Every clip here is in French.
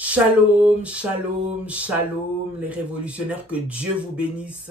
Shalom, shalom, shalom, les révolutionnaires, que Dieu vous bénisse,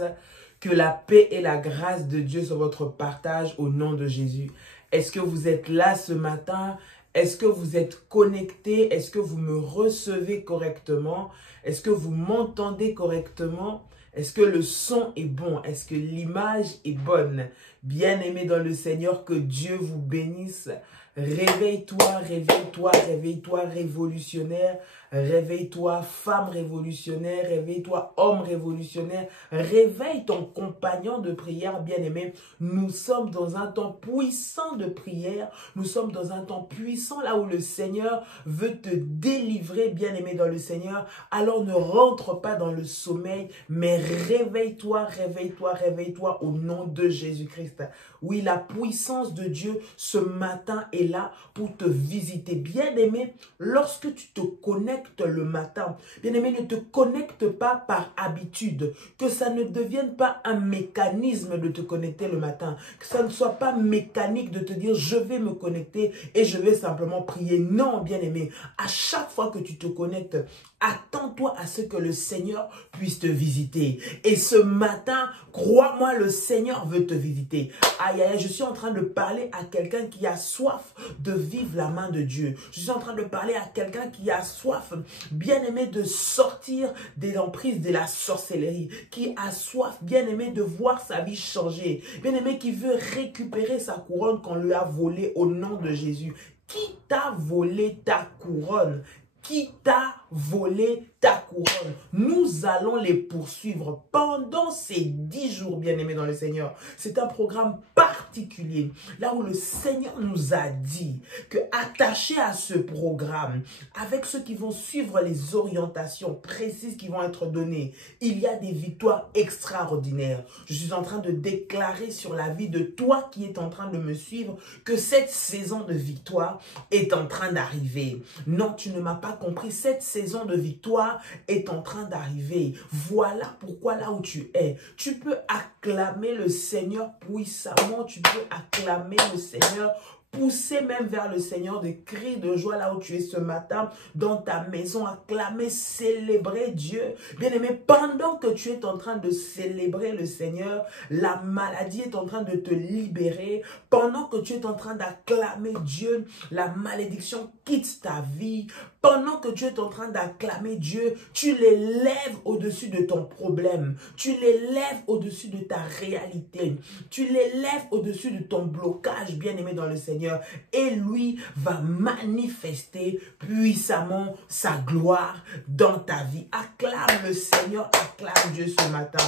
que la paix et la grâce de Dieu soient votre partage au nom de Jésus. Est-ce que vous êtes là ce matin? Est-ce que vous êtes connectés? Est-ce que vous me recevez correctement? Est-ce que vous m'entendez correctement? Est-ce que le son est bon? Est-ce que l'image est bonne? Bien-aimés dans le Seigneur, que Dieu vous bénisse. Réveille-toi, réveille-toi, réveille-toi, révolutionnaire. Réveille-toi, femme révolutionnaire. Réveille-toi, homme révolutionnaire. Réveille ton compagnon de prière, bien-aimé. Nous sommes dans un temps puissant de prière. Nous sommes dans un temps puissant là où le Seigneur veut te délivrer, bien-aimé dans le Seigneur. Alors ne rentre pas dans le sommeil, mais réveille-toi, réveille-toi, réveille-toi au nom de Jésus-Christ. Oui, la puissance de Dieu ce matin est là pour te visiter. Bien-aimé, lorsque tu te connectes le matin, bien-aimé, ne te connecte pas par habitude. Que ça ne devienne pas un mécanisme de te connecter le matin. Que ça ne soit pas mécanique de te dire je vais me connecter et je vais simplement prier. Non, bien-aimé, à chaque fois que tu te connectes, attends-toi à ce que le Seigneur puisse te visiter. Et ce matin, crois-moi, le Seigneur veut te visiter. Aïe, aïe, je suis en train de parler à quelqu'un qui a soif de vivre la main de Dieu. Je suis en train de parler à quelqu'un qui a soif, bien-aimé, de sortir des emprises de la sorcellerie. Qui a soif, bien-aimé, de voir sa vie changer. Bien-aimé, qui veut récupérer sa couronne qu'on lui a volée au nom de Jésus. Qui t'a volé ta couronne? Qui t'a volé ta couronne? Nous allons les poursuivre pendant ces 10 jours, bien-aimés dans le Seigneur. C'est un programme particulier, là où le Seigneur nous a dit que attaché à ce programme, avec ceux qui vont suivre les orientations précises qui vont être données, il y a des victoires extraordinaires. Je suis en train de déclarer sur la vie de toi qui est en train de me suivre que cette saison de victoire est en train d'arriver. Non, tu ne m'as pas compris, cette saison de victoire est en train d'arriver. Voilà pourquoi là où tu es, tu peux acclamer le Seigneur puissamment, tu peux acclamer le Seigneur, pousser même vers le Seigneur des cris de joie là où tu es ce matin, dans ta maison, acclamer, célébrer Dieu. Bien-aimé, pendant que tu es en train de célébrer le Seigneur, la maladie est en train de te libérer. Pendant que tu es en train d'acclamer Dieu, la malédiction quitte ta vie. Pendant que tu es en train d'acclamer Dieu, tu l'élèves au-dessus de ton problème. Tu l'élèves au-dessus de ta réalité. Tu l'élèves au-dessus de ton blocage, bien-aimé dans le Seigneur. Et lui va manifester puissamment sa gloire dans ta vie. Acclame le Seigneur, acclame Dieu ce matin.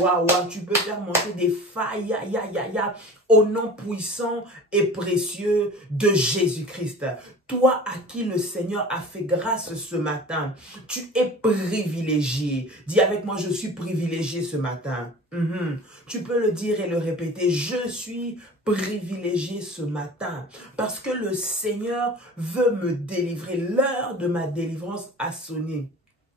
Waouh, wow, tu peux faire monter des failles, au nom puissant et précieux de Jésus-Christ. Toi à qui le Seigneur a fait grâce ce matin, tu es privilégié. Dis avec moi, je suis privilégié ce matin. Tu peux le dire et le répéter, je suis privilégié ce matin parce que le Seigneur veut me délivrer. L'heure de ma délivrance a sonné.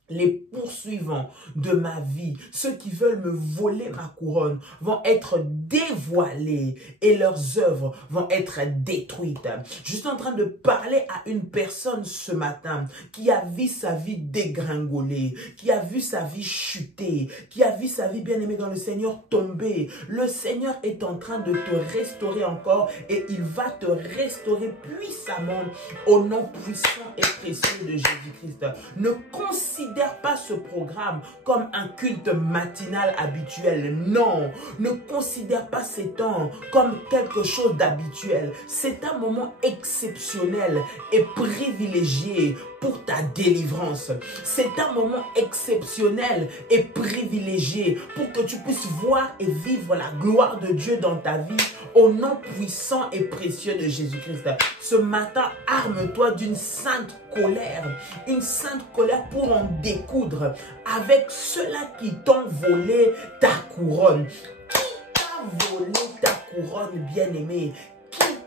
Les poursuivants de ma vie, ceux qui veulent me voler ma couronne, vont être dévoilés et leurs œuvres vont être détruites. Je suis en train de parler à une personne ce matin qui a vu sa vie dégringoler, qui a vu sa vie chuter, qui a vu sa vie bien-aimée dans le Seigneur tomber. Le Seigneur est en train de te restaurer encore et il va te restaurer puissamment au nom puissant et précieux de Jésus-Christ. Ne considère pas ce programme comme un culte matinal habituel. Non, ne considère pas ces temps comme quelque chose d'habituel. C'est un moment exceptionnel et privilégié pour ta délivrance. C'est un moment exceptionnel et privilégié pour que tu puisses voir et vivre la gloire de Dieu dans ta vie au nom puissant et précieux de Jésus-Christ. Ce matin, arme-toi d'une sainte colère pour en découdre avec ceux-là qui t'ont volé ta couronne. Qui t'a volé ta couronne, bien-aimé?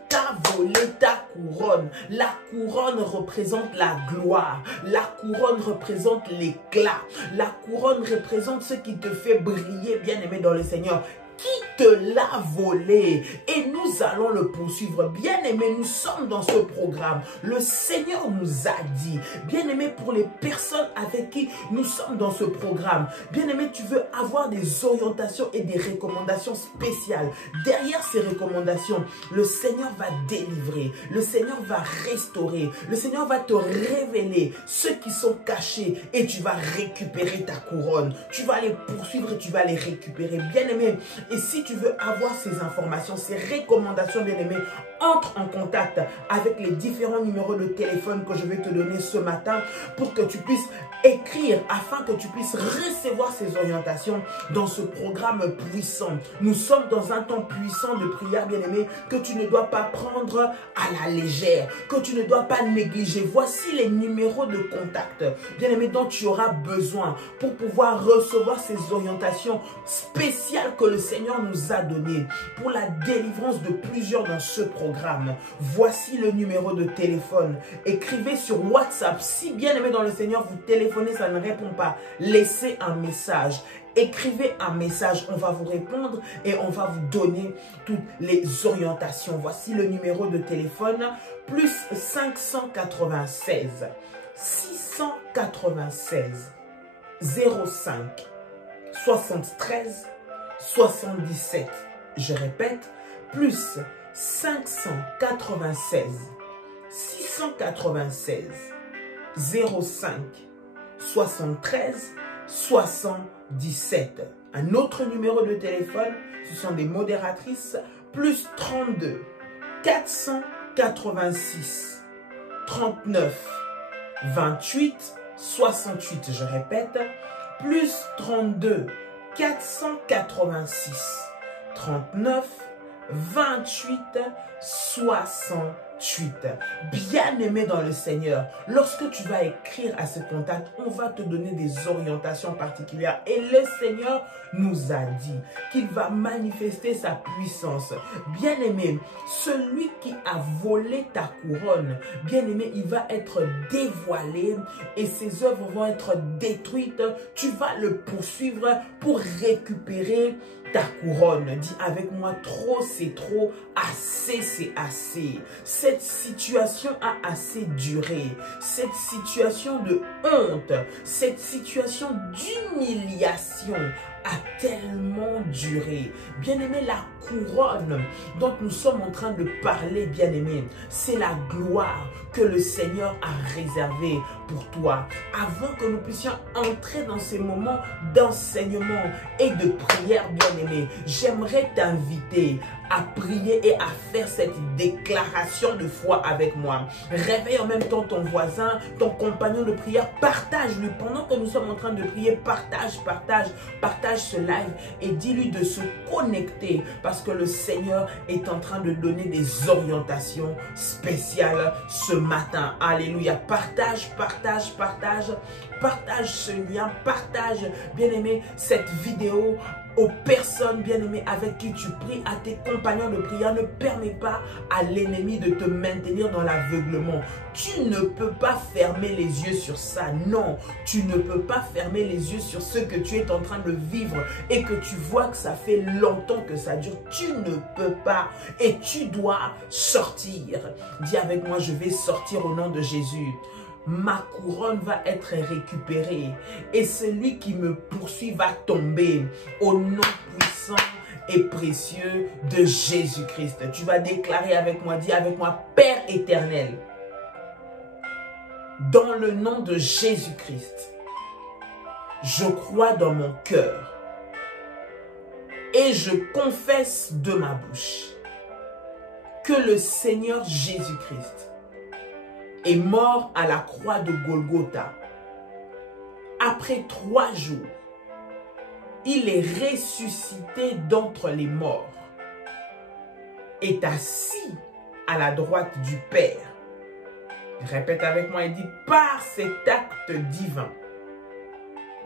T'a volé ta couronne. La couronne représente la gloire. La couronne représente l'éclat. La couronne représente ce qui te fait briller, bien-aimé dans le Seigneur. qui te l'a volé et nous allons le poursuivre. Bien-aimés, nous sommes dans ce programme. Le Seigneur nous a dit, bien-aimés, pour les personnes avec qui nous sommes dans ce programme, bien-aimés, tu veux avoir des orientations et des recommandations spéciales. Derrière ces recommandations, le Seigneur va délivrer, le Seigneur va restaurer, le Seigneur va te révéler ceux qui sont cachés et tu vas récupérer ta couronne. Tu vas les poursuivre et tu vas les récupérer. Bien-aimé, et si tu veux avoir ces informations, ces recommandations, bien-aimé, entre en contact avec les différents numéros de téléphone que je vais te donner ce matin pour que tu puisses écrire afin que tu puisses recevoir ces orientations dans ce programme puissant. Nous sommes dans un temps puissant de prière, bien-aimé, que tu ne dois pas prendre à la légère, que tu ne dois pas négliger. Voici les numéros de contact, bien-aimé, dont tu auras besoin pour pouvoir recevoir ces orientations spéciales que le Seigneur nous a données pour la délivrance de plusieurs dans ce programme. Voici le numéro de téléphone. Écrivez sur WhatsApp. Si, bien-aimé dans le Seigneur, vous téléphonez, ça ne répond pas, laissez un message. Écrivez un message, on va vous répondre et on va vous donner toutes les orientations. Voici le numéro de téléphone, plus 596 696 05 73 77. Je répète, plus 596 696 05 73 77. Un autre numéro de téléphone, ce sont des modératrices, plus 32 486 39 28 68. Je répète, plus 32 486 39 28 68. Bien-aimé dans le Seigneur, lorsque tu vas écrire à ce contact, on va te donner des orientations particulières. Et le Seigneur nous a dit qu'il va manifester sa puissance. Bien-aimé, celui qui a volé ta couronne, bien-aimé, il va être dévoilé et ses œuvres vont être détruites. Tu vas le poursuivre pour récupérer ta couronne. Dis avec moi, trop c'est trop, assez c'est assez. Cette situation a assez duré. Cette situation de honte, cette situation d'humiliation a tellement duré. Bien-aimé, la couronne dont nous sommes en train de parler, bien-aimé, c'est la gloire que le Seigneur a réservée pour toi. Avant que nous puissions entrer dans ces moments d'enseignement et de prière, bien-aimé, j'aimerais t'inviter à prier et à faire cette déclaration de foi avec moi. Réveille en même temps ton voisin, ton compagnon de prière, partage-lui. Pendant que nous sommes en train de prier, partage ce live et dis-lui de se connecter parce que le Seigneur est en train de donner des orientations spéciales ce matin. Alléluia. Partage ce lien, partage, bien-aimé, cette vidéo aux personnes, bien-aimées, avec qui tu pries, à tes compagnons de prière. Ne permets pas à l'ennemi de te maintenir dans l'aveuglement. Tu ne peux pas fermer les yeux sur ça. Non, tu ne peux pas fermer les yeux sur ce que tu es en train de vivre et que tu vois que ça fait longtemps que ça dure. Tu ne peux pas et tu dois sortir. Dis avec moi, je vais sortir au nom de Jésus. Ma couronne va être récupérée et celui qui me poursuit va tomber au nom puissant et précieux de Jésus-Christ. Tu vas déclarer avec moi, dis avec moi, Père éternel, dans le nom de Jésus-Christ, je crois dans mon cœur et je confesse de ma bouche que le Seigneur Jésus-Christ est mort à la croix de Golgotha. Après 3 jours, il est ressuscité d'entre les morts, est assis à la droite du Père. Répète avec moi et dis, par cet acte divin,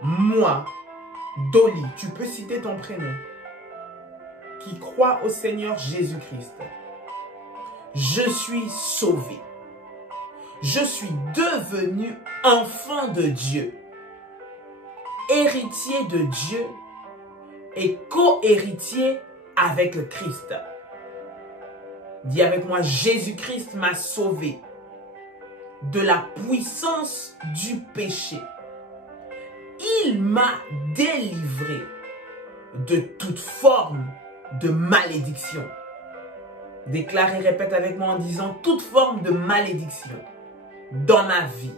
moi, Dolly, tu peux citer ton prénom, qui croit au Seigneur Jésus-Christ, je suis sauvé. Je suis devenu enfant de Dieu, héritier de Dieu et co-héritier avec le Christ. Dis avec moi, Jésus-Christ m'a sauvé de la puissance du péché. Il m'a délivré de toute forme de malédiction. Déclare et répète avec moi en disant, toute forme de malédiction dans ma vie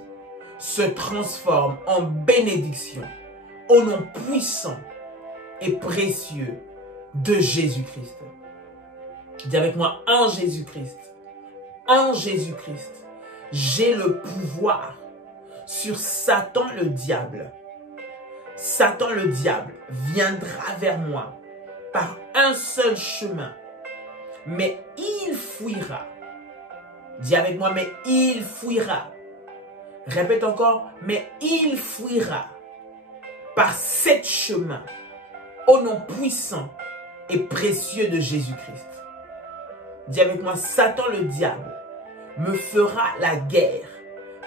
se transforme en bénédiction au nom puissant et précieux de Jésus-Christ. Dis avec moi, en Jésus-Christ, j'ai le pouvoir sur Satan le diable. Satan le diable viendra vers moi par un seul chemin, mais il fuira. Dis avec moi, mais il fuira. Répète encore, mais il fuira par 7 chemins au nom puissant et précieux de Jésus-Christ. Dis avec moi, Satan le diable me fera la guerre,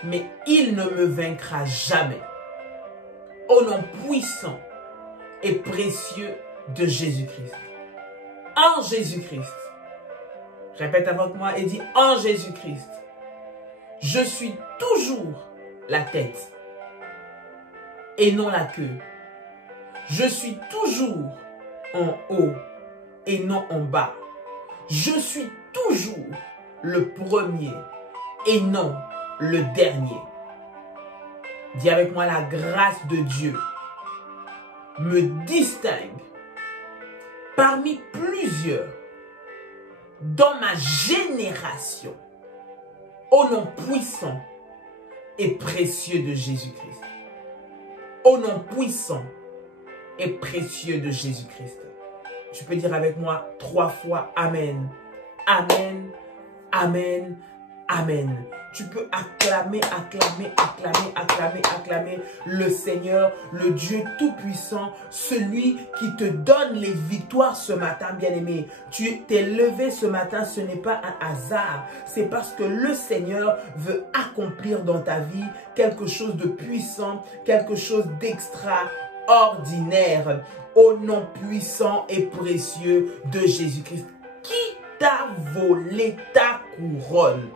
mais il ne me vaincra jamais. Au nom puissant et précieux de Jésus-Christ. En Jésus-Christ. Répète avec moi et dis, en Jésus-Christ, je suis toujours la tête et non la queue. Je suis toujours en haut et non en bas. Je suis toujours le premier et non le dernier. Dis avec moi, la grâce de Dieu me distingue parmi plusieurs dans ma génération au nom puissant et précieux de Jésus-Christ. Au nom puissant et précieux de Jésus-Christ. Tu peux dire avec moi 3 fois Amen. Amen. Amen. Amen. Tu peux acclamer le Seigneur, le Dieu Tout-Puissant, celui qui te donne les victoires ce matin, bien-aimé. Tu t'es levé ce matin, ce n'est pas un hasard. C'est parce que le Seigneur veut accomplir dans ta vie quelque chose de puissant, quelque chose d'extraordinaire. Au nom puissant et précieux de Jésus-Christ. Qui t'a volé ta couronne?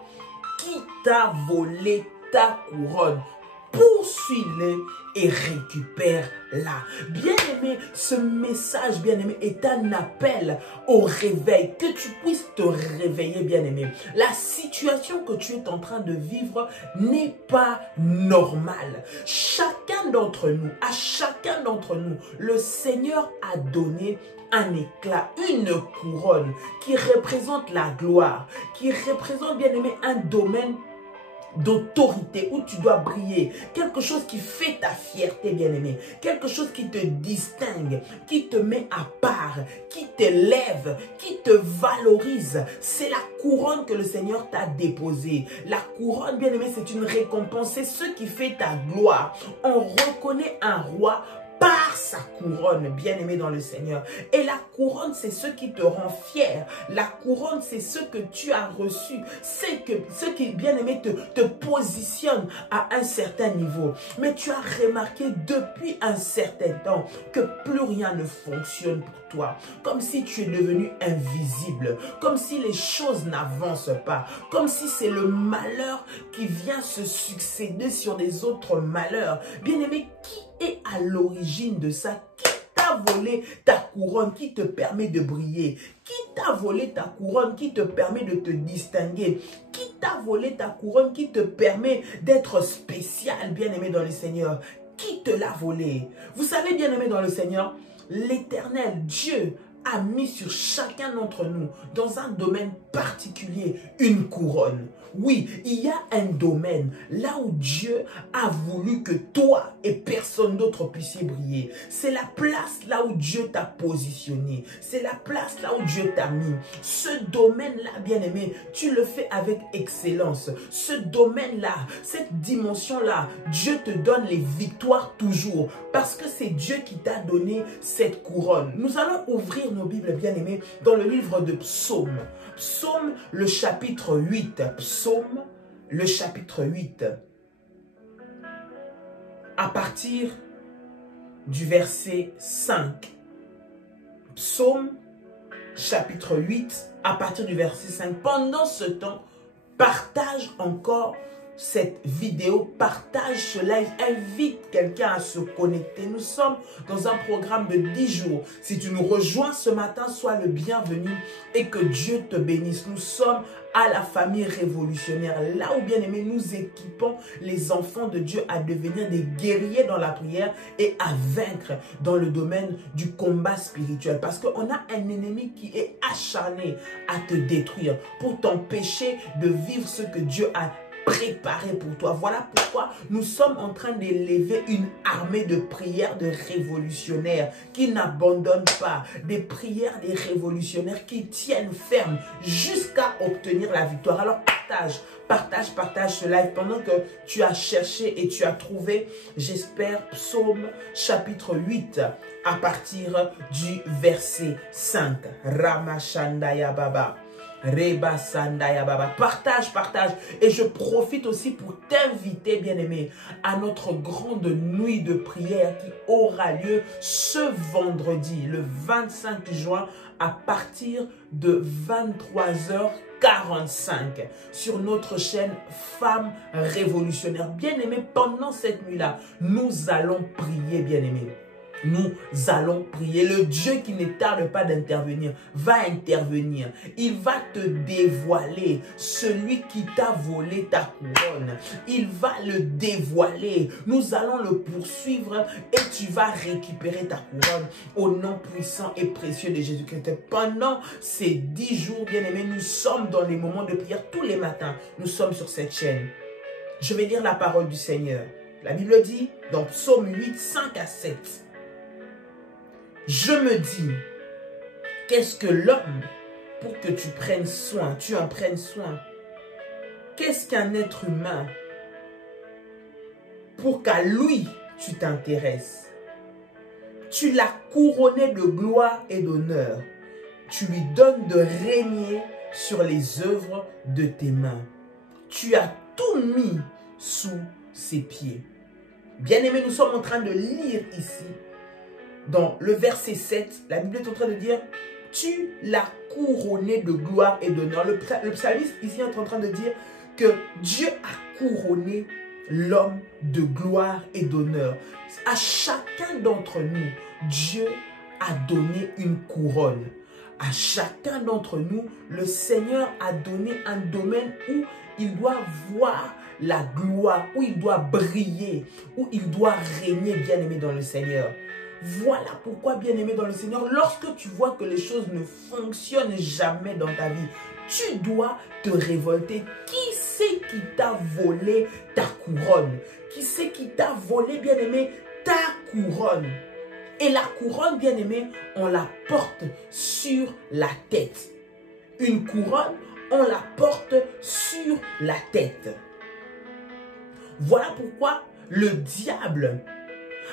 Qui t'a volé ta couronne? Poursuis-le et récupère-la. Bien-aimé, ce message, bien-aimé, est un appel au réveil. Que tu puisses te réveiller, bien-aimé. La situation que tu es en train de vivre n'est pas normale. Chacun d'entre nous, à chacun d'entre nous, le Seigneur a donné un éclat, une couronne qui représente la gloire, qui représente, bien-aimé, un domaine d'autorité où tu dois briller, quelque chose qui fait ta fierté, bien-aimé, quelque chose qui te distingue, qui te met à part, qui t'élève, qui te valorise. C'est la couronne que le Seigneur t'a déposée. La couronne, bien-aimé, c'est une récompense, c'est ce qui fait ta gloire. On reconnaît un roi par sa couronne, bien-aimé dans le Seigneur. Et la couronne, c'est ce qui te rend fier. La couronne, c'est ce que tu as reçu. C'est ce qui, bien-aimé, te positionne à un certain niveau. Mais tu as remarqué depuis un certain temps que plus rien ne fonctionne pour toi. Comme si tu es devenu invisible. Comme si les choses n'avancent pas. Comme si c'est le malheur qui vient se succéder sur les autres malheurs. Bien-aimé, qui est à l'origine de ça? Qui t'a volé ta couronne qui te permet de briller? Qui t'a volé ta couronne qui te permet de te distinguer? Qui t'a volé ta couronne qui te permet d'être spécial, bien-aimé dans le Seigneur? Qui te l'a volé? Vous savez, bien-aimé dans le Seigneur, l'Éternel, Dieu, a mis sur chacun d'entre nous, dans un domaine particulier, une couronne. Oui, il y a un domaine là où Dieu a voulu que toi et personne d'autre puissiez briller. C'est la place là où Dieu t'a positionné. C'est la place là où Dieu t'a mis. Ce domaine-là, bien-aimé, tu le fais avec excellence. Ce domaine-là, cette dimension-là, Dieu te donne les victoires toujours. Parce que c'est Dieu qui t'a donné cette couronne. Nous allons ouvrir nos Bibles, bien-aimés, dans le livre de Psaume. Psaume, le chapitre 8. Psaume, le chapitre 8. À partir du verset 5. Psaume, chapitre 8, à partir du verset 5. Pendant ce temps, partage encore cette vidéo, partage ce live, invite quelqu'un à se connecter. Nous sommes dans un programme de 10 jours. Si tu nous rejoins ce matin, sois le bienvenu et que Dieu te bénisse. Nous sommes à la famille révolutionnaire, là où, bien aimé, nous équipons les enfants de Dieu à devenir des guerriers dans la prière et à vaincre dans le domaine du combat spirituel. Parce qu'on a un ennemi qui est acharné à te détruire pour t'empêcher de vivre ce que Dieu a préparé pour toi. Voilà pourquoi nous sommes en train d'élever une armée de prières de révolutionnaires qui n'abandonnent pas, des prières des révolutionnaires qui tiennent ferme jusqu'à obtenir la victoire. Alors partage ce live pendant que tu as cherché et tu as trouvé, j'espère, Psaume chapitre 8 à partir du verset 5. Ramachandaya Baba. Reba Sandaya Baba. Partage. Et je profite aussi pour t'inviter, bien-aimé, à notre grande nuit de prière qui aura lieu ce vendredi, le 25 juin, à partir de 23h45 sur notre chaîne Femmes Révolutionnaires. Bien-aimé, pendant cette nuit-là, nous allons prier, bien-aimé. Nous allons prier. Le Dieu qui ne tarde pas d'intervenir va intervenir. Il va te dévoiler celui qui t'a volé ta couronne. Il va le dévoiler. Nous allons le poursuivre et tu vas récupérer ta couronne au nom puissant et précieux de Jésus-Christ. Pendant ces 10 jours, bien-aimés, nous sommes dans les moments de prière tous les matins. Nous sommes sur cette chaîne. Je vais lire la parole du Seigneur. La Bible dit dans Psaume 8, 5 à 7. Je me dis, qu'est-ce que l'homme pour que tu en prennes soin? Qu'est-ce qu'un être humain pour qu'à lui tu t'intéresses? Tu l'as couronné de gloire et d'honneur. Tu lui donnes de régner sur les œuvres de tes mains. Tu as tout mis sous ses pieds. Bien-aimés, nous sommes en train de lire ici. Dans le verset 7, la Bible est en train de dire « Tu l'as couronné de gloire et d'honneur ». Le psalmiste ici est en train de dire que Dieu a couronné l'homme de gloire et d'honneur. À chacun d'entre nous, Dieu a donné une couronne. À chacun d'entre nous, le Seigneur a donné un domaine où il doit voir la gloire, où il doit briller, où il doit régner, bien-aimé dans le Seigneur. Voilà pourquoi, bien-aimé dans le Seigneur, lorsque tu vois que les choses ne fonctionnent jamais dans ta vie, tu dois te révolter. Qui c'est qui t'a volé ta couronne? Qui c'est qui t'a volé, bien-aimé, ta couronne? Et la couronne, bien-aimé, on la porte sur la tête. Une couronne, on la porte sur la tête. Voilà pourquoi le diable,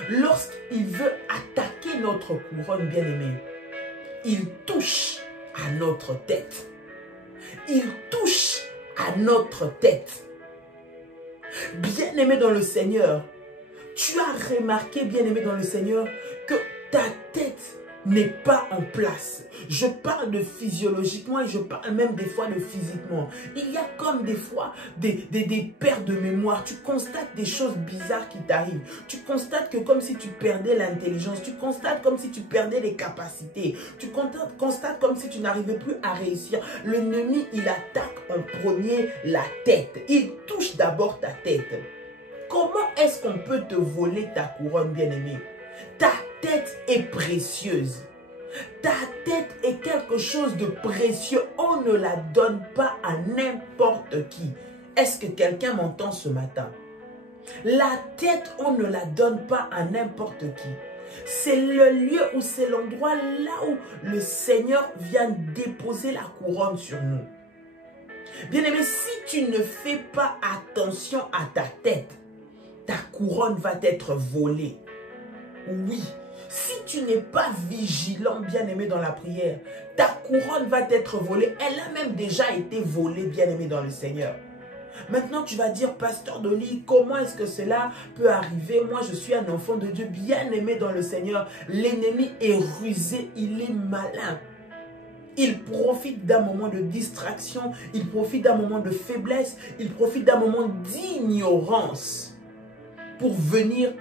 lorsqu'il veut attaquer notre couronne, bien-aimée, il touche à notre tête. Il touche à notre tête. Bien-aimé dans le Seigneur, tu as remarqué, bien-aimé dans le Seigneur, que ta tête n'est pas en place. Je parle de physiologiquement et je parle même des fois de physiquement. Il y a comme des fois des pertes de mémoire. Tu constates des choses bizarres qui t'arrivent. Tu constates que comme si tu perdais l'intelligence. Tu constates comme si tu perdais les capacités. Tu constates comme si tu n'arrivais plus à réussir. L'ennemi, il attaque en premier la tête. Il touche d'abord ta tête. Comment est-ce qu'on peut te voler ta couronne, bien-aimée? Ta tête est précieuse. Ta tête est quelque chose de précieux. On ne la donne pas à n'importe qui. Est-ce que quelqu'un m'entend ce matin? La tête, on ne la donne pas à n'importe qui. C'est le lieu où c'est l'endroit là où le Seigneur vient déposer la couronne sur nous. Bien-aimé, si tu ne fais pas attention à ta tête, ta couronne va être volée. Oui, si tu n'es pas vigilant, bien-aimé dans la prière, ta couronne va être volée. Elle a même déjà été volée, bien-aimé dans le Seigneur. Maintenant, tu vas dire, Pasteur Dolly, comment est-ce que cela peut arriver? Moi, je suis un enfant de Dieu, bien-aimé dans le Seigneur. L'ennemi est rusé, il est malin. Il profite d'un moment de distraction, il profite d'un moment de faiblesse, il profite d'un moment d'ignorance pour venir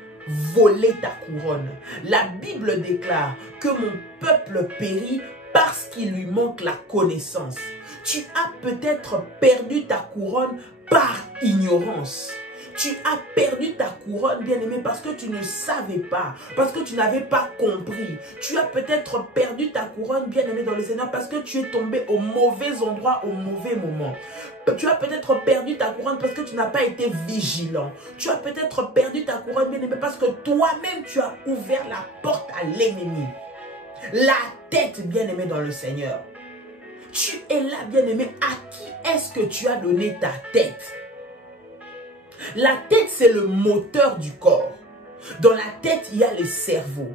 voler ta couronne. La Bible déclare que mon peuple périt parce qu'il lui manque la connaissance. Tu as peut-être perdu ta couronne par ignorance. Tu as perdu ta couronne, bien-aimé, parce que tu ne savais pas, parce que tu n'avais pas compris. Tu as peut-être perdu ta couronne, bien-aimé, dans le Seigneur, parce que tu es tombé au mauvais endroit, au mauvais moment. Tu as peut-être perdu ta couronne parce que tu n'as pas été vigilant. Tu as peut-être perdu ta couronne, bien-aimé, parce que toi-même, tu as ouvert la porte à l'ennemi. La tête, bien-aimé, dans le Seigneur. Tu es là, bien-aimé. À qui est-ce que tu as donné ta tête? La tête, c'est le moteur du corps. Dans la tête, il y a le cerveau.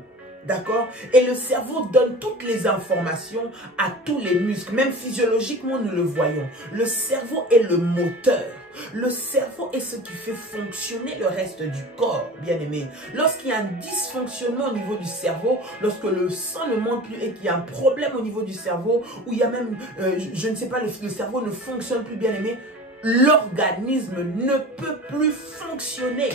D'accord? Et le cerveau donne toutes les informations à tous les muscles. Même physiologiquement, nous le voyons. Le cerveau est le moteur. Le cerveau est ce qui fait fonctionner le reste du corps, bien aimé. Lorsqu'il y a un dysfonctionnement au niveau du cerveau, lorsque le sang ne monte plus et qu'il y a un problème au niveau du cerveau, ou il y a même, je ne sais pas, le cerveau ne fonctionne plus, bien aimé, l'organisme ne peut plus fonctionner.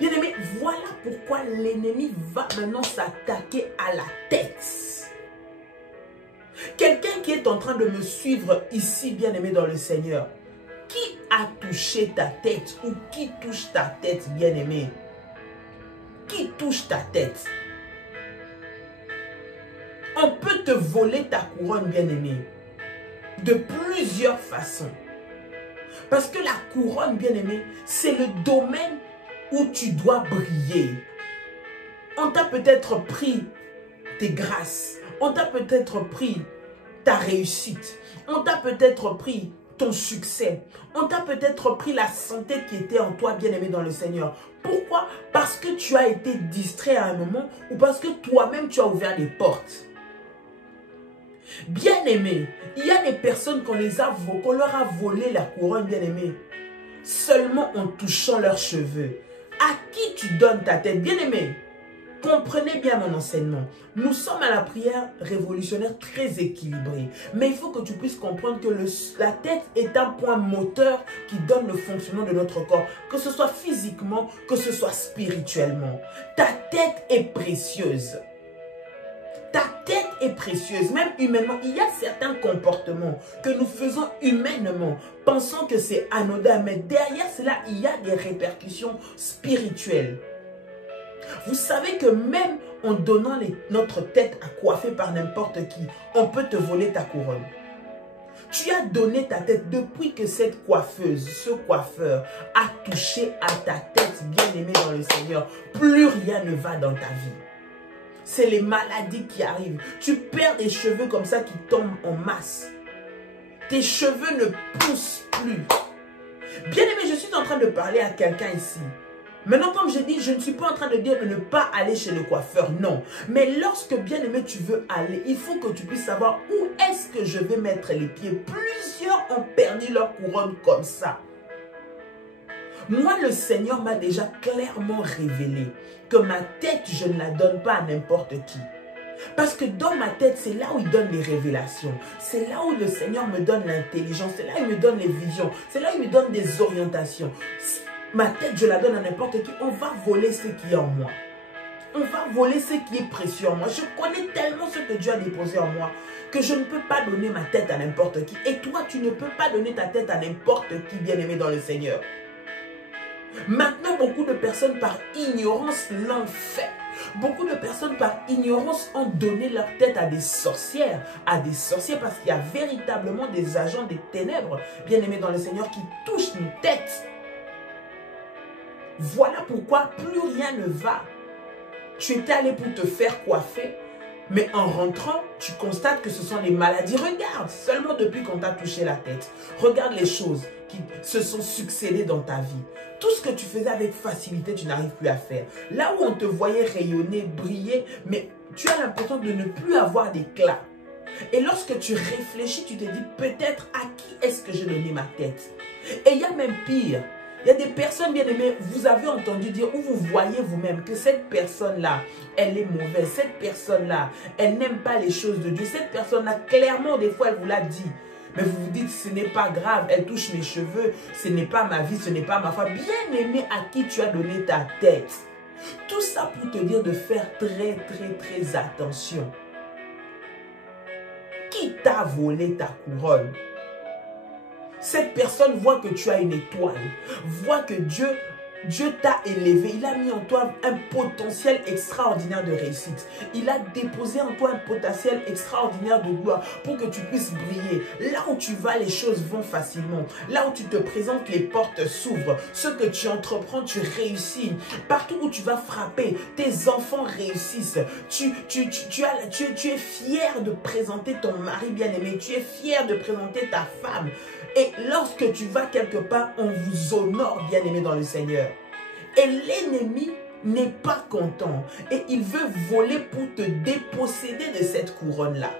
Bien aimé, voilà pourquoi l'ennemi va maintenant s'attaquer à la tête. Quelqu'un qui est en train de me suivre ici, bien aimé dans le Seigneur, qui a touché ta tête ou qui touche ta tête, bien aimé? Qui touche ta tête? On peut te voler ta couronne, bien aimé, de plusieurs façons. Parce que la couronne, bien aimé, c'est le domaine où tu dois briller. On t'a peut-être pris tes grâces. On t'a peut-être pris ta réussite. On t'a peut-être pris ton succès. On t'a peut-être pris la santé qui était en toi, bien-aimé dans le Seigneur. Pourquoi? Parce que tu as été distrait à un moment ou parce que toi-même tu as ouvert les portes. Bien-aimé, il y a des personnes qu'on leur a volé la couronne, bien-aimé, seulement en touchant leurs cheveux. À qui tu donnes ta tête, bien-aimé? Comprenez bien mon enseignement. Nous sommes à la prière révolutionnaire très équilibrée. Mais il faut que tu puisses comprendre que la tête est un point moteur qui donne le fonctionnement de notre corps. Que ce soit physiquement, que ce soit spirituellement. Ta tête est précieuse. Ta tête est précieuse, même humainement. Il y a certains comportements que nous faisons humainement, pensant que c'est anodin. Mais derrière cela, il y a des répercussions spirituelles. Vous savez que même en donnant notre tête à coiffer par n'importe qui, on peut te voler ta couronne. Tu as donné ta tête depuis que cette coiffeuse, ce coiffeur a touché à ta tête, bien-aimée dans le Seigneur. Plus rien ne va dans ta vie. C'est les maladies qui arrivent. Tu perds des cheveux comme ça qui tombent en masse. Tes cheveux ne poussent plus. Bien-aimé, je suis en train de parler à quelqu'un ici. Maintenant, comme j'ai dit, je ne suis pas en train de dire de ne pas aller chez le coiffeur, non. Mais lorsque, bien-aimé, tu veux aller, il faut que tu puisses savoir où est-ce que je vais mettre les pieds. Plusieurs ont perdu leur couronne comme ça. Moi, le Seigneur m'a déjà clairement révélé que ma tête, je ne la donne pas à n'importe qui. Parce que dans ma tête, c'est là où il donne les révélations. C'est là où le Seigneur me donne l'intelligence. C'est là où il me donne les visions. C'est là où il me donne des orientations. Ma tête, je la donne à n'importe qui. On va voler ce qui est en moi. On va voler ce qui est précieux en moi. Je connais tellement ce que Dieu a déposé en moi que je ne peux pas donner ma tête à n'importe qui. Et toi, tu ne peux pas donner ta tête à n'importe qui, bien-aimé dans le Seigneur. Maintenant, beaucoup de personnes par ignorance l'ont fait. Beaucoup de personnes par ignorance ont donné leur tête à des sorcières, parce qu'il y a véritablement des agents des ténèbres, bien-aimés dans le Seigneur, qui touchent nos têtes. Voilà pourquoi plus rien ne va. Tu étais allé pour te faire coiffer, mais en rentrant, tu constates que ce sont les maladies. Regarde, seulement depuis qu'on t'a touché la tête. Regarde les choses qui se sont succédées dans ta vie. Tout ce que tu faisais avec facilité, tu n'arrives plus à faire. Là où on te voyait rayonner, briller, mais tu as l'impression de ne plus avoir d'éclat. Et lorsque tu réfléchis, tu te dis peut-être à qui est-ce que j'ai donné ma tête. Et il y a même pire. Il y a des personnes, bien aimées, vous avez entendu dire, ou vous voyez vous-même que cette personne-là, elle est mauvaise. Cette personne-là, elle n'aime pas les choses de Dieu. Cette personne-là, clairement, des fois, elle vous l'a dit. Mais vous vous dites, ce n'est pas grave, elle touche mes cheveux, ce n'est pas ma vie, ce n'est pas ma foi. Bien aimé, à qui tu as donné ta tête. Tout ça pour te dire de faire très, très, très attention. Qui t'a volé ta couronne? Cette personne voit que tu as une étoile, voit que Dieu t'a élevé, il a mis en toi un potentiel extraordinaire de réussite. Il a déposé en toi un potentiel extraordinaire de gloire pour que tu puisses briller. Là où tu vas, les choses vont facilement. Là où tu te présentes, les portes s'ouvrent. Ce que tu entreprends, tu réussis. Partout où tu vas frapper, tes enfants réussissent. Tu es fier de présenter ton mari bien-aimé. Tu es fier de présenter ta femme. Et lorsque tu vas quelque part, on vous honore, bien-aimé dans le Seigneur. Et l'ennemi n'est pas content. Et il veut voler pour te déposséder de cette couronne-là.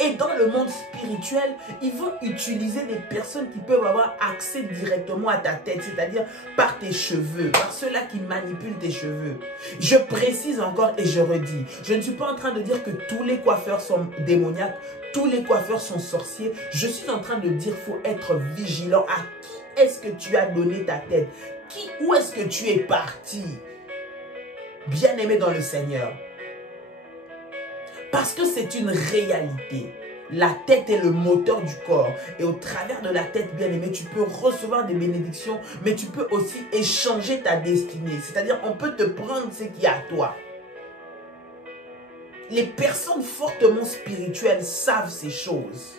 Et dans le monde spirituel, ils vont utiliser des personnes qui peuvent avoir accès directement à ta tête, c'est-à-dire par tes cheveux, par ceux-là qui manipulent tes cheveux. Je précise encore et je redis, je ne suis pas en train de dire que tous les coiffeurs sont démoniaques, tous les coiffeurs sont sorciers. Je suis en train de dire qu'il faut être vigilant. À qui est-ce que tu as donné ta tête? Où est-ce que tu es parti? Bien-aimé dans le Seigneur. Parce que c'est une réalité. La tête est le moteur du corps. Et au travers de la tête, bien-aimé, tu peux recevoir des bénédictions, mais tu peux aussi échanger ta destinée. C'est-à-dire, on peut te prendre ce qui est à toi. Les personnes fortement spirituelles savent ces choses.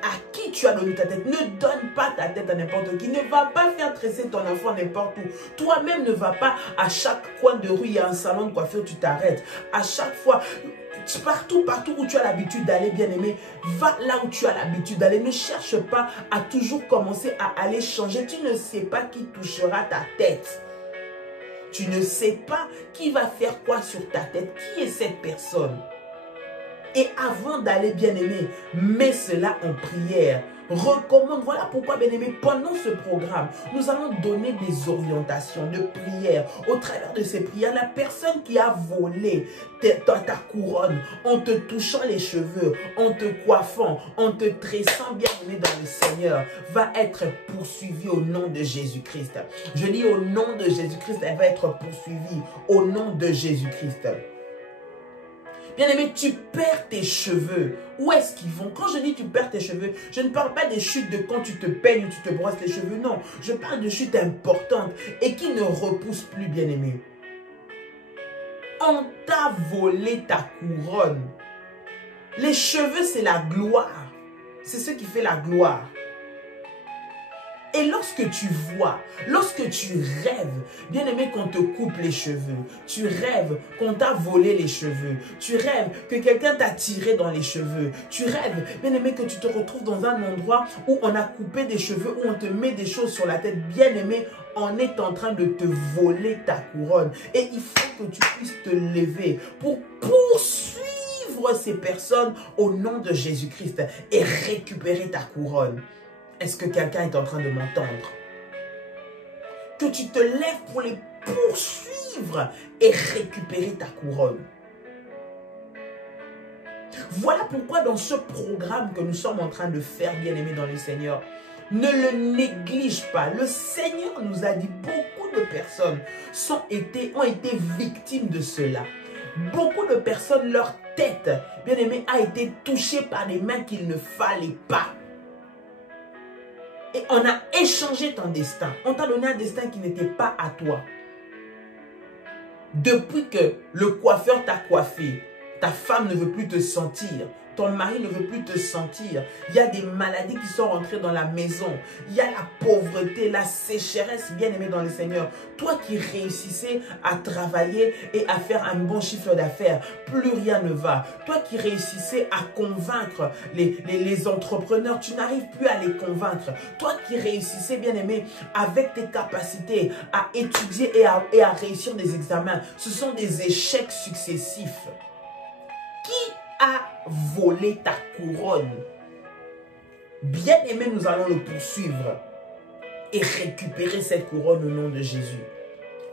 À qui tu as donné ta tête? Ne donne pas ta tête à n'importe qui. Ne va pas faire tresser ton enfant n'importe où. Toi-même ne va pas à chaque coin de rue, il y a un salon de coiffure, tu t'arrêtes. À chaque fois, partout où tu as l'habitude d'aller, bien-aimé, va là où tu as l'habitude d'aller. Ne cherche pas à toujours commencer à aller changer. Tu ne sais pas qui touchera ta tête. Tu ne sais pas qui va faire quoi sur ta tête. Qui est cette personne? Et avant d'aller, bien-aimé, mets cela en prière. Recommande. Voilà pourquoi, bien-aimé, pendant ce programme, nous allons donner des orientations de prière. Au travers de ces prières, la personne qui a volé ta couronne, en te touchant les cheveux, en te coiffant, en te tressant, bien-aimé dans le Seigneur, va être poursuivie au nom de Jésus-Christ. Je dis au nom de Jésus-Christ, elle va être poursuivie au nom de Jésus-Christ. Bien-aimé, tu perds tes cheveux. Où est-ce qu'ils vont? Quand je dis tu perds tes cheveux, je ne parle pas des chutes de quand tu te peignes ou tu te brosses les cheveux. Non, je parle de chutes importantes et qui ne repoussent plus, bien-aimé. On t'a volé ta couronne. Les cheveux, c'est la gloire. C'est ce qui fait la gloire. Et lorsque tu vois, lorsque tu rêves, bien aimé, qu'on te coupe les cheveux, tu rêves qu'on t'a volé les cheveux, tu rêves que quelqu'un t'a tiré dans les cheveux, tu rêves, bien aimé, que tu te retrouves dans un endroit où on a coupé des cheveux, où on te met des choses sur la tête, bien aimé, on est en train de te voler ta couronne. Et il faut que tu puisses te lever pour poursuivre ces personnes au nom de Jésus-Christ et récupérer ta couronne. Est-ce que quelqu'un est en train de m'entendre? Que tu te lèves pour les poursuivre et récupérer ta couronne. Voilà pourquoi dans ce programme que nous sommes en train de faire, bien-aimés dans le Seigneur, ne le néglige pas. Le Seigneur nous a dit, beaucoup de personnes ont été victimes de cela. Beaucoup de personnes, leur tête, bien-aimés, a été touchée par des mains qu'il ne fallait pas. Et on a échangé ton destin. On t'a donné un destin qui n'était pas à toi. Depuis que le coiffeur t'a coiffé, ta femme ne veut plus te sentir. Ton mari ne veut plus te sentir. Il y a des maladies qui sont rentrées dans la maison. Il y a la pauvreté, la sécheresse, bien aimé dans le Seigneur. Toi qui réussissais à travailler et à faire un bon chiffre d'affaires, plus rien ne va. Toi qui réussissais à convaincre les entrepreneurs, tu n'arrives plus à les convaincre. Toi qui réussissais, bien aimé, avec tes capacités à étudier et à réussir des examens, ce sont des échecs successifs. Qui a volé ta couronne? Bien aimé, nous allons le poursuivre. et récupérer cette couronne au nom de Jésus.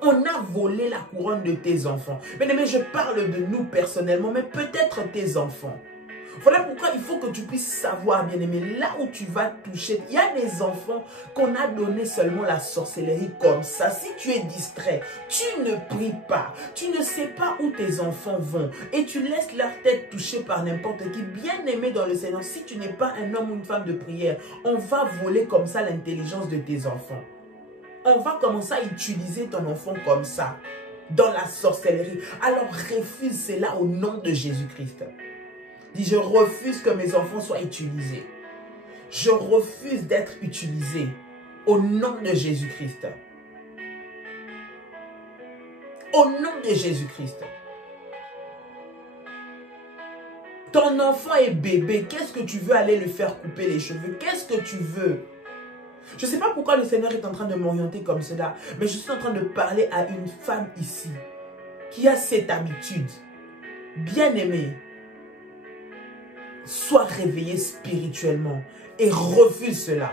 On a volé la couronne de tes enfants. Mais je parle de nous personnellement, mais peut-être tes enfants. Voilà pourquoi il faut que tu puisses savoir, bien-aimé, là où tu vas toucher. Il y a des enfants qu'on a donné seulement la sorcellerie comme ça. Si tu es distrait, tu ne pries pas, tu ne sais pas où tes enfants vont et tu laisses leur tête touchée par n'importe qui. Bien-aimé dans le Seigneur, si tu n'es pas un homme ou une femme de prière, on va voler comme ça l'intelligence de tes enfants. On va commencer à utiliser ton enfant comme ça, dans la sorcellerie. Alors refuse cela au nom de Jésus-Christ. Dis, je refuse que mes enfants soient utilisés. Je refuse d'être utilisé au nom de Jésus-Christ. Au nom de Jésus-Christ. Ton enfant est bébé. Qu'est-ce que tu veux aller lui faire couper les cheveux? Qu'est-ce que tu veux? Je ne sais pas pourquoi le Seigneur est en train de m'orienter comme cela, mais je suis en train de parler à une femme ici qui a cette habitude. Bien-aimée, sois réveillé spirituellement et refuse cela.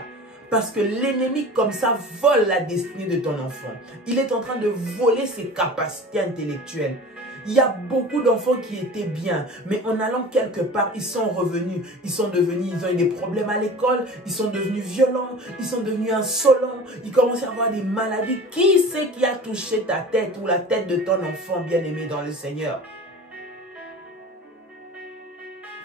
Parce que l'ennemi comme ça vole la destinée de ton enfant. Il est en train de voler ses capacités intellectuelles. Il y a beaucoup d'enfants qui étaient bien, mais en allant quelque part, ils sont revenus. Ils ont eu des problèmes à l'école, ils sont devenus violents, ils sont devenus insolents, ils commencent à avoir des maladies. Qui c'est qui a touché ta tête ou la tête de ton enfant bien-aimé dans le Seigneur?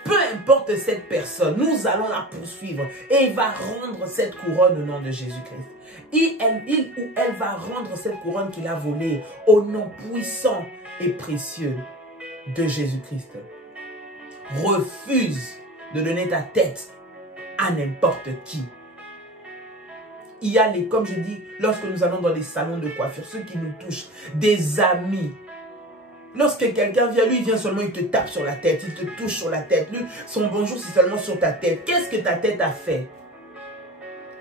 Peu importe cette personne, nous allons la poursuivre et il va rendre cette couronne au nom de Jésus-Christ. Il ou elle va rendre cette couronne qu'il a volée au nom puissant et précieux de Jésus-Christ. Refuse de donner ta tête à n'importe qui. Il y a comme je dis, lorsque nous allons dans les salons de coiffure, ceux qui nous touchent, des amis. Lorsque quelqu'un vient, lui, il vient seulement, il te tape sur la tête, il te touche sur la tête. Lui, son bonjour, c'est seulement sur ta tête. Qu'est-ce que ta tête a fait?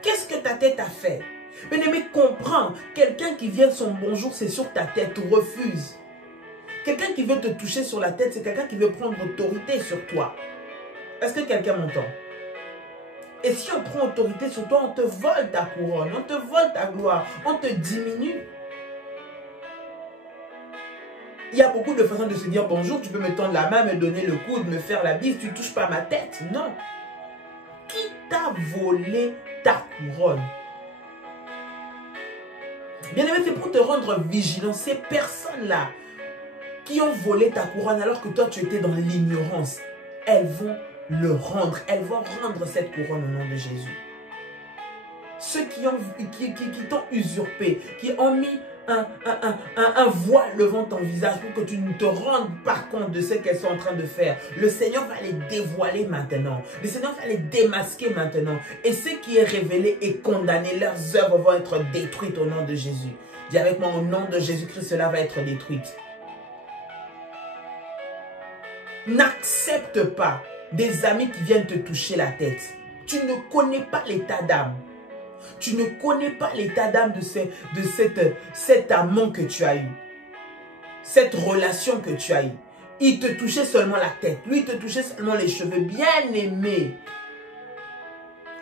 Qu'est-ce que ta tête a fait? Bien-aimé, comprends. Quelqu'un qui vient, son bonjour, c'est sur ta tête. Refuse. Quelqu'un qui veut te toucher sur la tête, c'est quelqu'un qui veut prendre autorité sur toi. Est-ce que quelqu'un m'entend? Et si on prend autorité sur toi, on te vole ta couronne, on te vole ta gloire, on te diminue. Il y a beaucoup de façons de se dire bonjour, tu peux me tendre la main, me donner le coude, me faire la bise, tu ne touches pas ma tête. Non. Qui t'a volé ta couronne? Bien-aimé, c'est pour te rendre vigilant. Ces personnes-là qui ont volé ta couronne alors que toi tu étais dans l'ignorance, elles vont le rendre. Elles vont rendre cette couronne au nom de Jésus. Ceux qui t'ont usurpé, qui ont mis un voile devant ton visage pour que tu ne te rendes pas compte de ce qu'elles sont en train de faire. Le Seigneur va les dévoiler maintenant. Le Seigneur va les démasquer maintenant. Et ce qui est révélé et condamné, leurs œuvres vont être détruites au nom de Jésus. Dis avec moi, au nom de Jésus-Christ, cela va être détruit. N'accepte pas des amis qui viennent te toucher la tête. Tu ne connais pas l'état d'âme. Tu ne connais pas l'état d'âme de cet amant que tu as eu. Cette relation que tu as eue. Il te touchait seulement la tête. Lui, il te touchait seulement les cheveux. Bien aimé.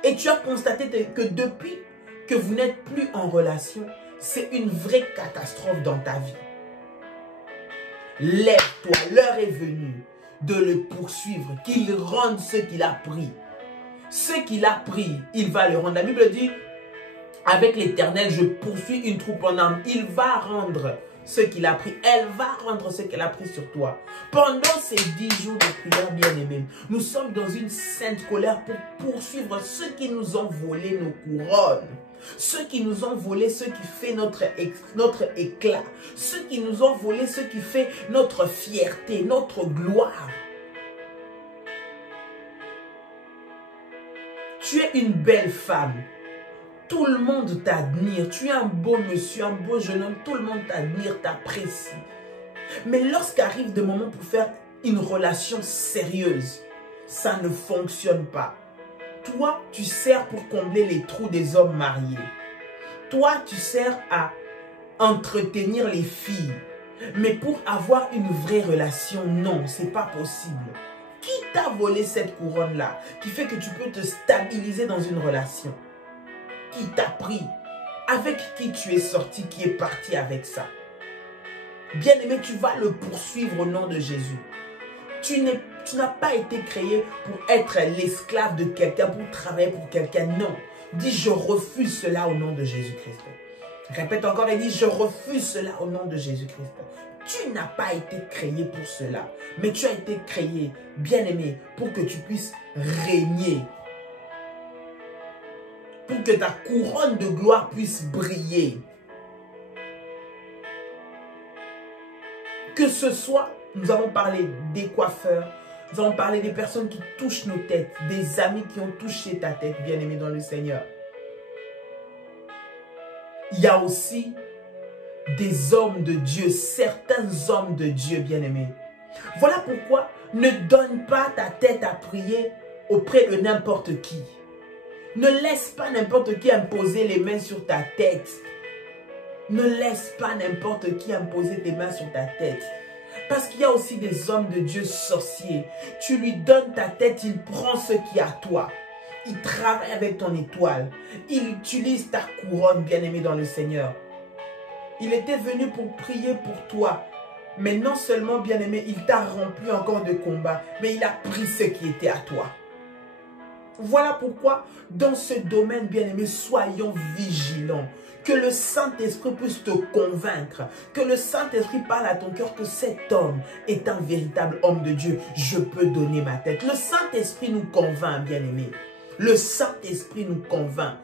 Et tu as constaté que depuis que vous n'êtes plus en relation, c'est une vraie catastrophe dans ta vie. Lève-toi, l'heure est venue de le poursuivre, qu'il rende ce qu'il a pris. Ce qu'il a pris, il va le rendre. La Bible dit, avec l'Éternel, je poursuis une troupe en âme. Il va rendre ce qu'il a pris. Elle va rendre ce qu'elle a pris sur toi. Pendant ces 10 jours de prière, bien-aimés, nous sommes dans une sainte colère pour poursuivre ceux qui nous ont volé nos couronnes. Ceux qui nous ont volé ce qui fait notre éclat. Ceux qui nous ont volé ce qui fait notre fierté, notre gloire. Tu es une belle femme. Tout le monde t'admire. Tu es un beau monsieur, un beau jeune homme. Tout le monde t'admire, t'apprécie. Mais lorsqu'arrive des moments pour faire une relation sérieuse, ça ne fonctionne pas. Toi, tu sers pour combler les trous des hommes mariés. Toi, tu sers à entretenir les filles. Mais pour avoir une vraie relation, non, ce n'est pas possible. Qui t'a volé cette couronne-là qui fait que tu peux te stabiliser dans une relation? Qui t'a pris? avec qui tu es sorti, qui est parti avec ça. Bien-aimé, tu vas le poursuivre au nom de Jésus. Tu n'as pas été créé pour être l'esclave de quelqu'un, pour travailler pour quelqu'un. Non. Dis, je refuse cela au nom de Jésus-Christ. Répète encore et dis, je refuse cela au nom de Jésus-Christ. Tu n'as pas été créé pour cela, mais tu as été créé, bien-aimé, pour que tu puisses régner. Pour que ta couronne de gloire puisse briller. Que ce soit, nous avons parlé des coiffeurs, nous avons parlé des personnes qui touchent nos têtes, des amis qui ont touché ta tête, bien-aimé dans le Seigneur. Il y a aussi des hommes de Dieu, certains hommes de Dieu, bien-aimés. Voilà pourquoi ne donne pas ta tête à prier auprès de n'importe qui. Ne laisse pas n'importe qui imposer les mains sur ta tête. Ne laisse pas n'importe qui imposer tes mains sur ta tête. Parce qu'il y a aussi des hommes de Dieu sorciers. Tu lui donnes ta tête, il prend ce qui est à toi. Il travaille avec ton étoile. Il utilise ta couronne, bien-aimé dans le Seigneur. Il était venu pour prier pour toi. Mais non seulement, bien-aimé, il t'a rempli encore de combats, mais il a pris ce qui était à toi. Voilà pourquoi, dans ce domaine, bien-aimé, soyons vigilants. Que le Saint-Esprit puisse te convaincre. Que le Saint-Esprit parle à ton cœur que cet homme est un véritable homme de Dieu. Je peux donner ma tête. Le Saint-Esprit nous convainc, bien-aimé. Le Saint-Esprit nous convainc.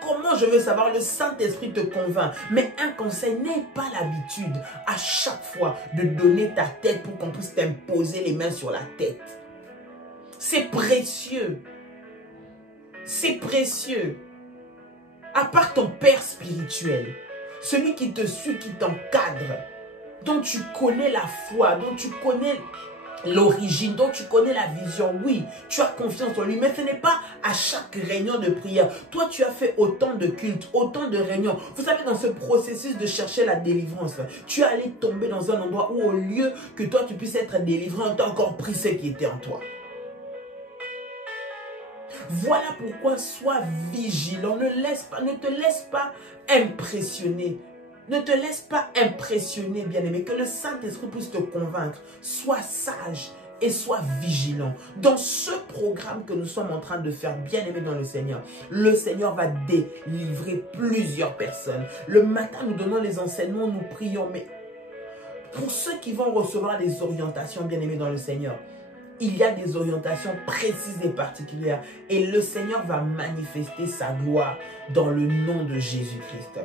Comment je veux savoir? Le Saint-Esprit te convainc. Mais un conseil, n'aie pas l'habitude à chaque fois de donner ta tête pour qu'on puisse t'imposer les mains sur la tête. C'est précieux. C'est précieux. À part ton Père spirituel, celui qui te suit, qui t'encadre, dont tu connais la foi, dont tu connais l'origine, dont tu connais la vision, oui, tu as confiance en lui, mais ce n'est pas à chaque réunion de prière. Toi, tu as fait autant de cultes, autant de réunions. Vous savez, dans ce processus de chercher la délivrance, tu es allé tomber dans un endroit où au lieu que toi, tu puisses être délivré, on t'a encore pris ce qui était en toi. Voilà pourquoi sois vigilant, ne te laisse pas impressionner. Ne te laisse pas impressionner, bien-aimé, que le Saint-Esprit puisse te convaincre. Sois sage et sois vigilant. Dans ce programme que nous sommes en train de faire, bien-aimé dans le Seigneur va délivrer plusieurs personnes. Le matin, nous donnons les enseignements, nous prions, mais pour ceux qui vont recevoir des orientations, bien-aimé dans le Seigneur, il y a des orientations précises et particulières. Et le Seigneur va manifester sa gloire dans le nom de Jésus-Christ.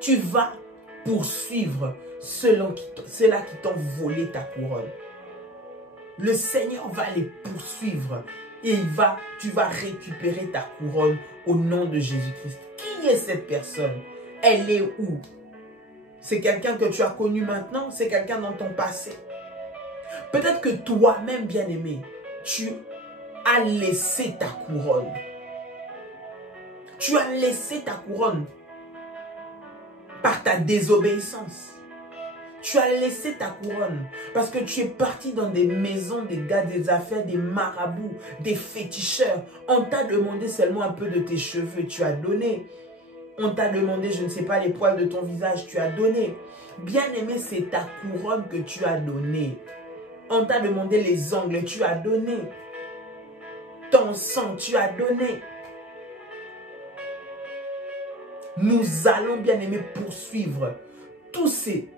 Tu vas poursuivre ceux-là qui t'ont volé ta couronne. Le Seigneur va les poursuivre et tu vas récupérer ta couronne au nom de Jésus-Christ. Qui est cette personne? Elle est où? C'est quelqu'un que tu as connu maintenant? C'est quelqu'un dans ton passé? Peut-être que toi-même, bien-aimé, tu as laissé ta couronne. Tu as laissé ta couronne par ta désobéissance. Tu as laissé ta couronne parce que tu es parti dans des maisons, des gars, des affaires, des marabouts, des féticheurs. On t'a demandé seulement un peu de tes cheveux, tu as donné. On t'a demandé, je ne sais pas, les poils de ton visage, tu as donné. Bien-aimé, c'est ta couronne que tu as donnée. On t'a demandé les ongles, tu as donné. Ton sang, tu as donné. Nous allons, bien-aimés, poursuivre tous ces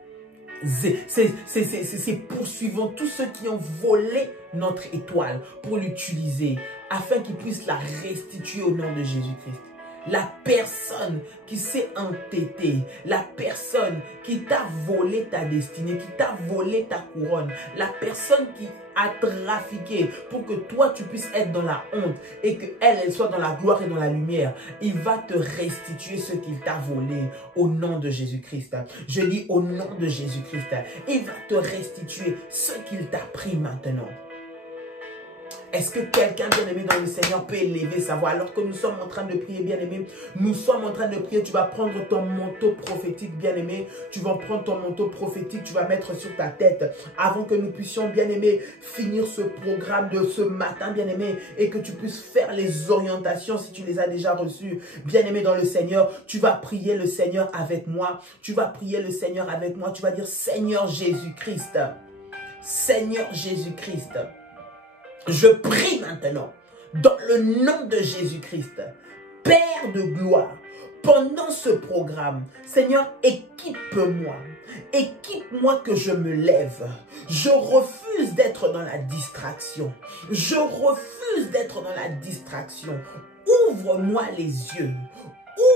poursuivants, tous ceux qui ont volé notre étoile pour l'utiliser, afin qu'ils puissent la restituer au nom de Jésus-Christ. La personne qui s'est entêtée, la personne qui t'a volé ta destinée, qui t'a volé ta couronne, la personne qui a trafiqué pour que toi tu puisses être dans la honte et qu'elle soit dans la gloire et dans la lumière, il va te restituer ce qu'il t'a volé au nom de Jésus-Christ. Je dis au nom de Jésus-Christ, il va te restituer ce qu'il t'a pris maintenant. Est-ce que quelqu'un, bien-aimé dans le Seigneur, peut élever sa voix? Alors que nous sommes en train de prier, bien-aimé, nous sommes en train de prier. Tu vas prendre ton manteau prophétique, bien-aimé. Tu vas prendre ton manteau prophétique, tu vas mettre sur ta tête. Avant que nous puissions, bien-aimé, finir ce programme de ce matin, bien-aimé, et que tu puisses faire les orientations si tu les as déjà reçues. Bien-aimé dans le Seigneur, tu vas prier le Seigneur avec moi. Tu vas prier le Seigneur avec moi. Tu vas dire, Seigneur Jésus-Christ, Seigneur Jésus-Christ, je prie maintenant, dans le nom de Jésus-Christ, Père de gloire, pendant ce programme, Seigneur, équipe-moi. Équipe-moi que je me lève. Je refuse d'être dans la distraction. Je refuse d'être dans la distraction. Ouvre-moi les yeux.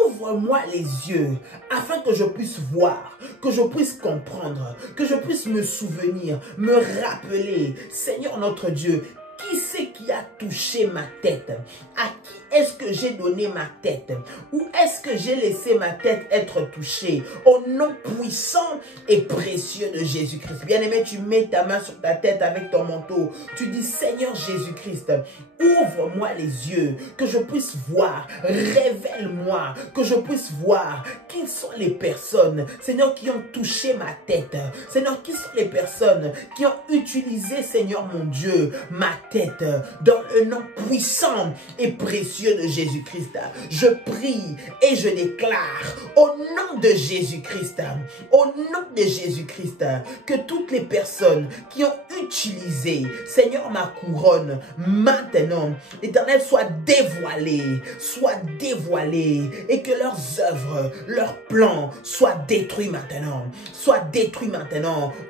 Ouvre-moi les yeux afin que je puisse voir, que je puisse comprendre, que je puisse me souvenir, me rappeler. Seigneur notre Dieu, qui c'est qui a touché ma tête? À qui est-ce que j'ai donné ma tête? Où est-ce que j'ai laissé ma tête être touchée? Au nom puissant et précieux de Jésus-Christ. Bien-aimé, tu mets ta main sur ta tête avec ton manteau. Tu dis, Seigneur Jésus-Christ, ouvre-moi les yeux, que je puisse voir. Révèle-moi, que je puisse voir qui sont les personnes, Seigneur, qui ont touché ma tête. Seigneur, qui sont les personnes qui ont utilisé, Seigneur mon Dieu, ma tête, dans le nom puissant et précieux de Jésus-Christ. Je prie et je déclare au nom de Jésus-Christ, au nom de Jésus-Christ, que toutes les personnes qui ont utilisé, Seigneur, ma couronne, maintenant, Éternel, soient dévoilées, et que leurs œuvres, leurs plans soient détruits maintenant,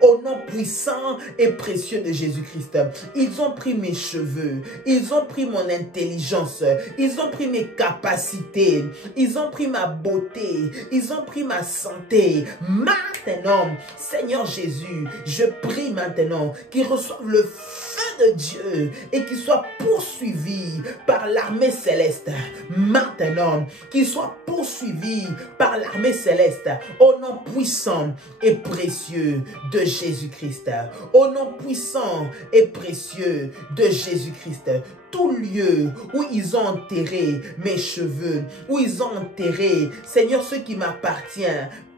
au nom puissant et précieux de Jésus-Christ. Ils ont pris mes cheveux, ils ont pris mon intelligence, ils ont pris mes capacités, ils ont pris ma beauté, ils ont pris ma santé. Maintenant, Seigneur Jésus, je prie maintenant qu'ils reçoivent le feu de Dieu et qu'ils soient poursuivis par l'armée céleste. Maintenant, qu'ils soient poursuivis par l'armée céleste au nom puissant et précieux de Jésus-Christ. Au nom puissant et précieux de Jésus-Christ. Tout lieu où ils ont enterré mes cheveux, où ils ont enterré, Seigneur, ce qui m'appartient,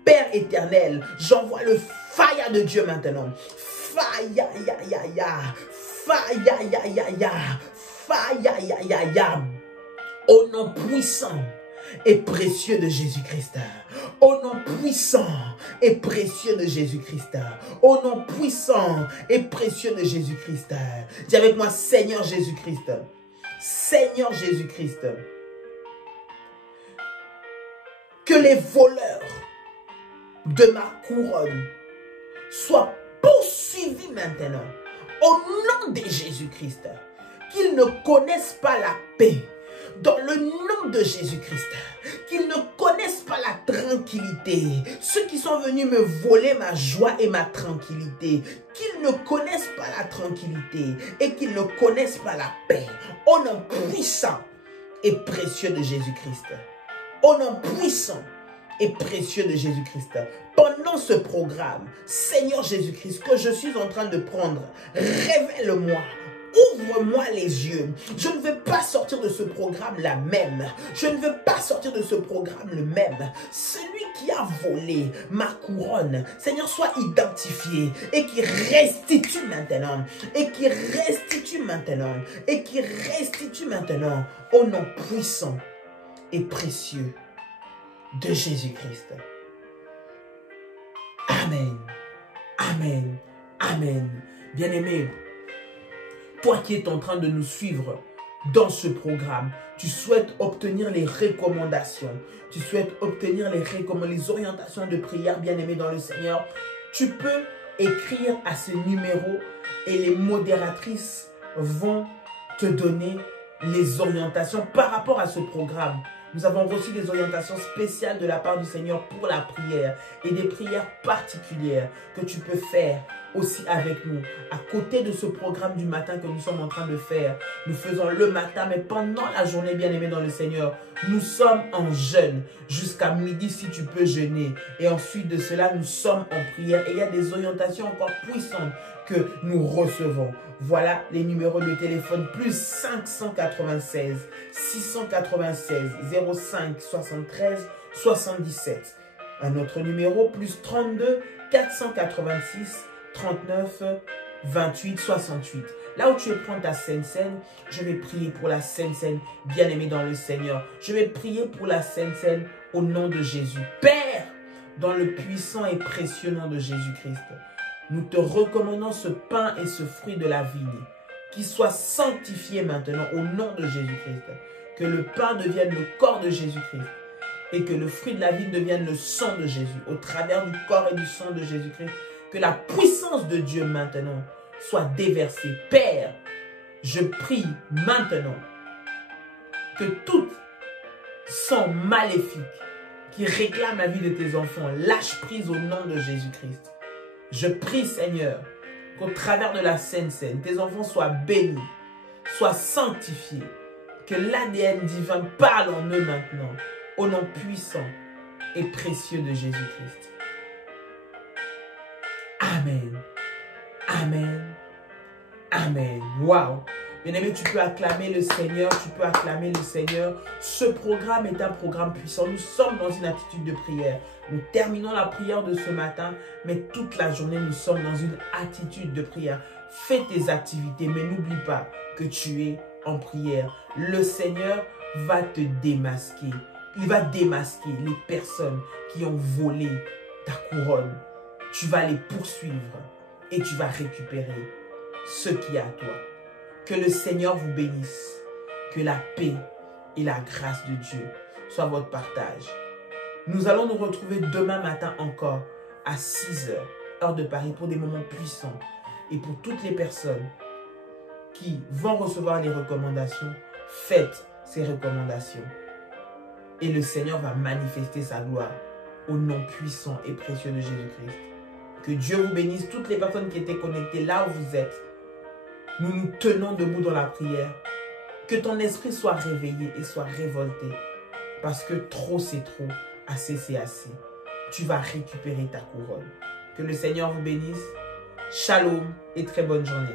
Père éternel, j'envoie le fire de Dieu maintenant. Fire, au nom puissant et précieux de Jésus-Christ. Au nom puissant et précieux de Jésus-Christ. Au nom puissant et précieux de Jésus-Christ. Dis avec moi, Seigneur Jésus-Christ. Seigneur Jésus-Christ. Que les voleurs de ma couronne soient poursuivis maintenant. Au nom de Jésus-Christ. Qu'ils ne connaissent pas la paix. Dans le nom de Jésus-Christ, qu'ils ne connaissent pas la tranquillité, ceux qui sont venus me voler ma joie et ma tranquillité, qu'ils ne connaissent pas la tranquillité et qu'ils ne connaissent pas la paix, au nom puissant et précieux de Jésus-Christ, au nom puissant et précieux de Jésus-Christ. Pendant ce programme, Seigneur Jésus-Christ, que je suis en train de prendre, révèle-moi. Ouvre-moi les yeux. Je ne veux pas sortir de ce programme la même. Je ne veux pas sortir de ce programme le même. Celui qui a volé ma couronne, Seigneur, soit identifié et qui restitue maintenant. Et qui restitue maintenant. Et qui restitue maintenant au nom puissant et précieux de Jésus-Christ. Amen. Amen. Amen. Bien-aimé, toi qui es en train de nous suivre dans ce programme, tu souhaites obtenir les recommandations, tu souhaites obtenir les orientations de prière, bien-aimé dans le Seigneur, tu peux écrire à ce numéro et les modératrices vont te donner les orientations par rapport à ce programme. Nous avons reçu des orientations spéciales de la part du Seigneur pour la prière et des prières particulières que tu peux faire aussi avec nous. À côté de ce programme du matin que nous sommes en train de faire, nous faisons le matin, mais pendant la journée, bien-aimé dans le Seigneur, nous sommes en jeûne jusqu'à midi si tu peux jeûner. Et ensuite de cela, nous sommes en prière et il y a des orientations encore puissantes que nous recevons. Voilà les numéros de téléphone, plus 596 696 05 73 77. Un autre numéro, plus 32 486 39 28 68. Là où tu es prendre ta Sainte Seine, je vais prier pour la Sainte Seine, bien-aimée dans le Seigneur. Je vais prier pour la Sainte Seine au nom de Jésus. Père, dans le puissant et précieux nom de Jésus-Christ, nous te recommandons ce pain et ce fruit de la vigne, qui soit sanctifié maintenant au nom de Jésus-Christ. Que le pain devienne le corps de Jésus-Christ et que le fruit de la vigne devienne le sang de Jésus, au travers du corps et du sang de Jésus-Christ. Que la puissance de Dieu maintenant soit déversée. Père, je prie maintenant que tout sang maléfique qui réclame la vie de tes enfants lâche prise au nom de Jésus-Christ. Je prie, Seigneur, qu'au travers de la Sainte Seine, tes enfants soient bénis, soient sanctifiés, que l'ADN divin parle en eux maintenant, au nom puissant et précieux de Jésus-Christ. Amen. Amen. Amen. Waouh. Bien-aimé, tu peux acclamer le Seigneur, tu peux acclamer le Seigneur. Ce programme est un programme puissant. Nous sommes dans une attitude de prière. Nous terminons la prière de ce matin, mais toute la journée, nous sommes dans une attitude de prière. Fais tes activités, mais n'oublie pas que tu es en prière. Le Seigneur va te démasquer. Il va démasquer les personnes qui ont volé ta couronne. Tu vas les poursuivre et tu vas récupérer ce qui est à toi. Que le Seigneur vous bénisse. Que la paix et la grâce de Dieu soient votre partage. Nous allons nous retrouver demain matin encore à 6 h, heure de Paris, pour des moments puissants. Et pour toutes les personnes qui vont recevoir les recommandations, faites ces recommandations. Et le Seigneur va manifester sa gloire au nom puissant et précieux de Jésus-Christ. Que Dieu vous bénisse, toutes les personnes qui étaient connectées là où vous êtes. Nous nous tenons debout dans la prière. Que ton esprit soit réveillé et soit révolté. Parce que trop c'est trop, assez c'est assez. Tu vas récupérer ta couronne. Que le Seigneur vous bénisse. Shalom et très bonne journée.